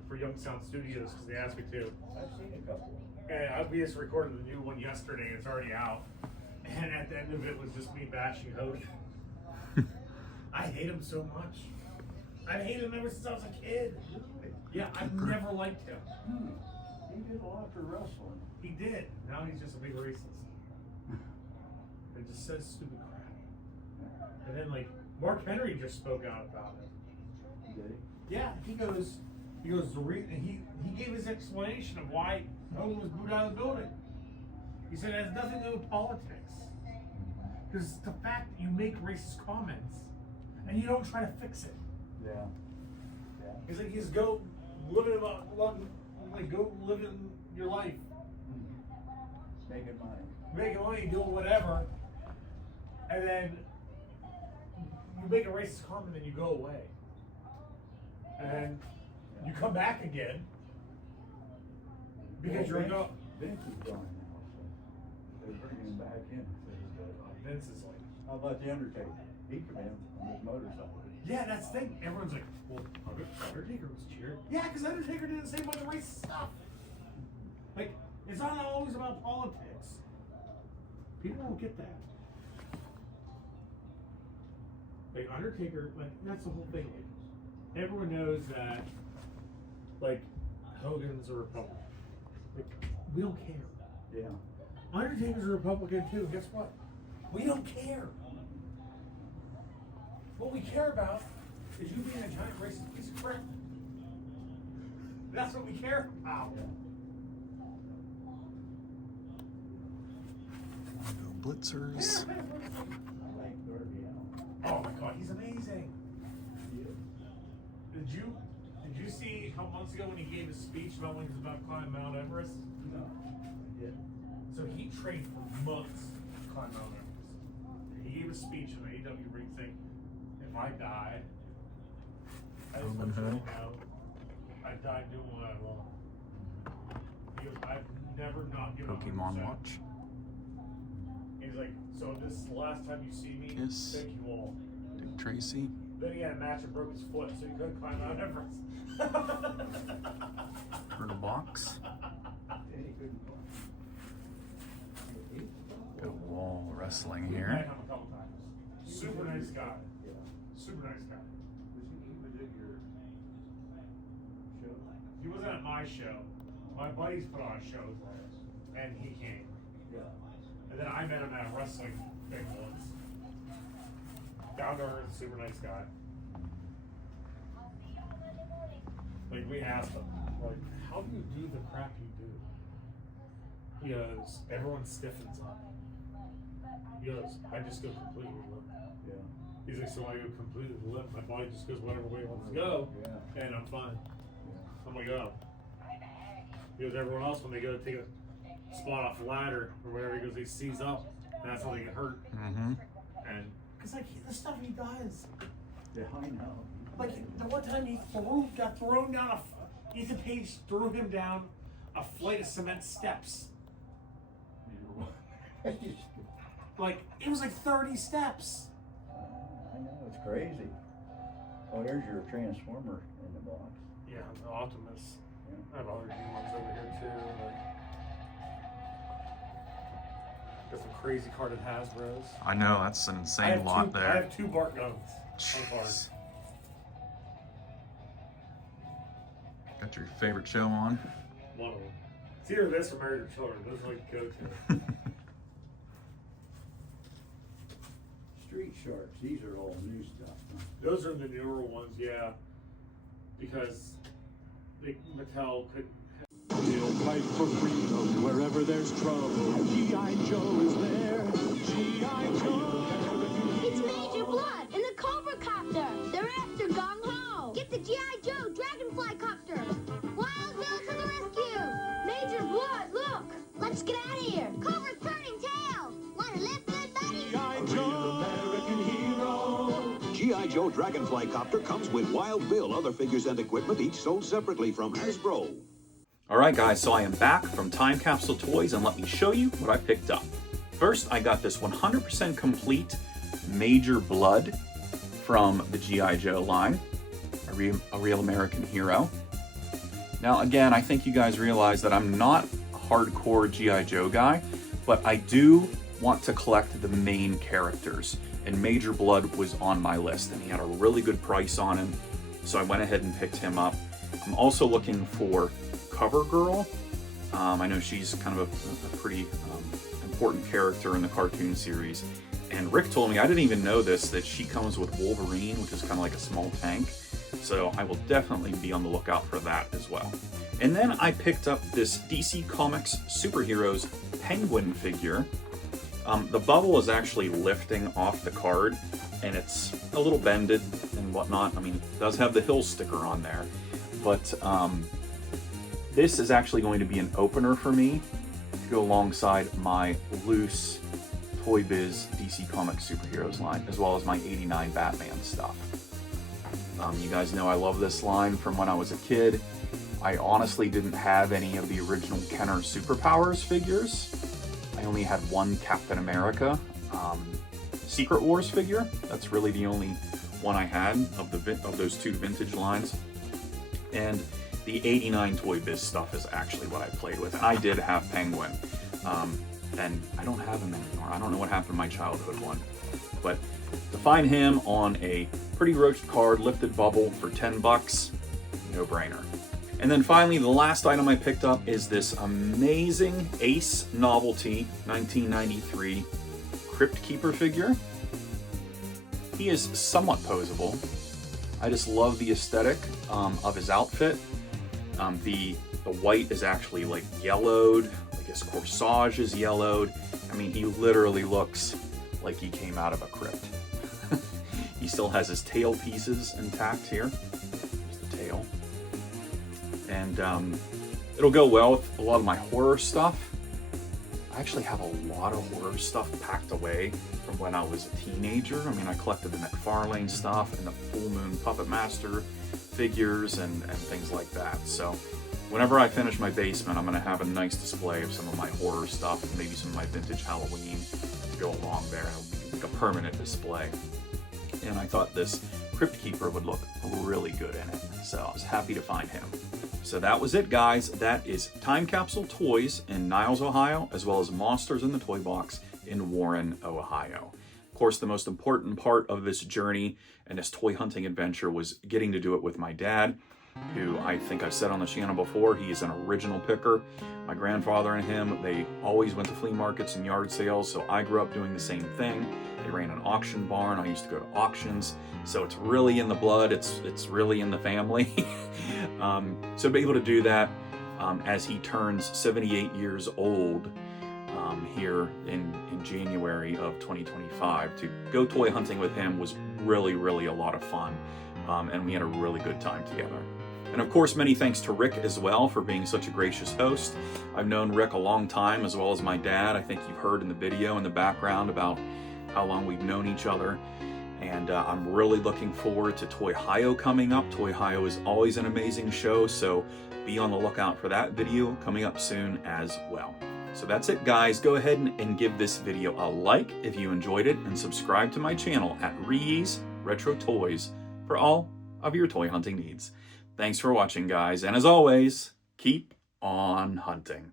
for Young Sound Studios because they asked me to. I've seen a couple. And we just recorded the new one yesterday. It's already out. And at the end of it was just me bashing Hogan. I hate him so much. I've hated him ever since I was a kid. Yeah, I've never liked him. He did a lot for wrestling. He did. Now he's just a big racist. It just says stupid crap. And then like Mark Henry just spoke out about it. Did he? Yeah, he goes the reason he gave his explanation of why Hogan was booed out of the building. He said it has nothing to do with politics. Because the fact that you make racist comments and you don't try to fix it. Yeah. Yeah. He's like, just go live in your life, Making money. making money, doing whatever, and then you make a racist comment and you go away, and then you come back again because you're Vince, go. Vince is gone now, so they're bringing him back in. Vince is like, How about the Undertaker? He came in on his motorcycle. yeah, that's the thing. Everyone's like, well, Undertaker was cheered. Yeah, because Undertaker did the same bunch of racist stuff. Like, it's not always about politics. People don't get that. Like, Undertaker, like, that's the whole thing. Like, everyone knows that, like, Hogan's a Republican. Like, we don't care. Yeah. Undertaker's a Republican too. Guess what? We don't care. What we care about is you being a giant racist piece of crap. That's what we care about. Blitzers. I like Darby Allin. Oh my God, he's amazing. Did you see how months ago when he gave his speech about when he was about to climb Mount Everest? No. Yeah. So he trained for months to climb Mount Everest. He gave a speech in the AW ring saying, if I died, I just want you to know, I died doing what I love. He goes, I've never not given Pokemon 100%. watch. He's like, so this is the last time you see me, Kiss. thank you all. Dick Tracy. Then he had a match and broke his foot, so he couldn't climb Mount Everest. Turtle box. Yeah, he couldn't go. Got wall wrestling We met here. him a couple times. Super nice guy. Yeah. Super nice guy. He was at your show? He wasn't at my show. My buddies put on a show for us, and he came. Yeah. And then I met him at a wrestling thing once. Down to earth, super nice guy. Like, we asked him, like, how do you do the crap you do? He goes, everyone stiffens up. He goes, I just go completely limp. Yeah. He's like, so I go completely limp, my body just goes whatever way it wants to go, Yeah. and I'm fine. Yeah. I'm like, oh. He goes, everyone else, when they go to take a spot off the ladder or whatever, he goes, they seize up, and that's how they get hurt. Mm-hmm. And, cause like, the stuff he does. Yeah, I know. Like, the one time he got thrown down Ethan Page threw him down a flight of cement steps. Like, it was like 30 steps. I know, it's crazy. Oh, there's your transformer in the box. Yeah, the Optimus. Yeah. I have other new ones over here too. Got some crazy carded Hasbros. I know, that's an I insane have lot I there. have 2 Bart guns on card. Jeez. Got your favorite show on. One of them. It's either this or Married with Children. Those are like go-to. Street Sharks, these are all new stuff. Huh? Those are the newer ones, yeah. Because Mattel could. He'll fight for freedom wherever there's trouble. G.I. Joe is there. G.I. Joe. It's Major Blood and the Cobra Copter. They're after Gung Ho. Get the G.I. Joe Dragonfly Copter. Wild Bill to the rescue. Major Blood, look. Let's get out of here. Cobra's turning tail. Want to lift, good buddy? G.I. Joe. American hero. G.I. Joe Dragonfly Copter comes with Wild Bill, other figures and equipment, each sold separately from Hasbro. Alright guys, so I am back from Time Capsule Toys and let me show you what I picked up. First, I got this 100% complete Major Blood from the G.I. Joe line, a real American hero. Now again, I think you guys realize that I'm not a hardcore G.I. Joe guy, but I do want to collect the main characters, and Major Blood was on my list, and he had a really good price on him, so I went ahead and picked him up. I'm also looking for Cover Girl. I know she's kind of a pretty important character in the cartoon series, and Rick told me, I didn't even know this, that she comes with Wolverine, which is kind of like a small tank, so I will definitely be on the lookout for that as well. And then I picked up this DC Comics Superheroes Penguin figure. The bubble is actually lifting off the card, and it's a little bended and whatnot. I mean, it does have the Hill sticker on there, but this is actually going to be an opener for me to go alongside my loose Toy Biz DC Comics Superheroes line, as well as my '89 Batman stuff. You guys know I love this line from when I was a kid. I honestly didn't have any of the original Kenner Superpowers figures. I only had one Captain America Secret Wars figure. That's really the only one I had of those 2 vintage lines. And the '89 Toy Biz stuff is actually what I played with. And I did have Penguin, and I don't have him anymore. I don't know what happened to my childhood one. But to find him on a pretty roached card, lifted bubble for 10 bucks, no brainer. And then finally, the last item I picked up is this amazing Ace Novelty 1993 Crypt Keeper figure. He is somewhat posable. I just love the aesthetic of his outfit. The white is actually like yellowed, like his corsage is yellowed. I mean, he literally looks like he came out of a crypt. He still has his tail pieces intact here. Here's the tail. And it'll go well with a lot of my horror stuff. I actually have a lot of horror stuff packed away from when I was a teenager. I mean, I collected the McFarlane stuff and the Full Moon Puppet Master figures and things like that. So whenever I finish my basement, I'm going to have a nice display of some of my horror stuff and maybe some of my vintage Halloween to go along there. It'll be like a permanent display. And I thought this Crypt Keeper would look really good in it. So I was happy to find him. So that was it, guys. That is Time Capsule Toys in Niles, Ohio, as well as Monsters in the Toy Box in Warren, Ohio. Of course, the most important part of this journey and this toy hunting adventure was getting to do it with my dad, who I think I've said on the channel before, he is an original picker. My grandfather and him, they always went to flea markets and yard sales, so I grew up doing the same thing. They ran an auction barn. I used to go to auctions. So it's really in the blood. It's really in the family. So to be able to do that as he turns 78 years old here in January of 2025, to go toy hunting with him was really, really a lot of fun. And we had a really good time together. And of course, many thanks to Rick as well for being such a gracious host. I've known Rick a long time, as well as my dad. I think you've heard in the video in the background about how long we've known each other. And I'm really looking forward to Toy-Hio coming up. Toy-Hio is always an amazing show, so be on the lookout for that video coming up soon as well. So that's it, guys. Go ahead and give this video a like if you enjoyed it, and subscribe to my channel at Ree's Retro Toys for all of your toy hunting needs. Thanks for watching, guys, and as always, keep on hunting.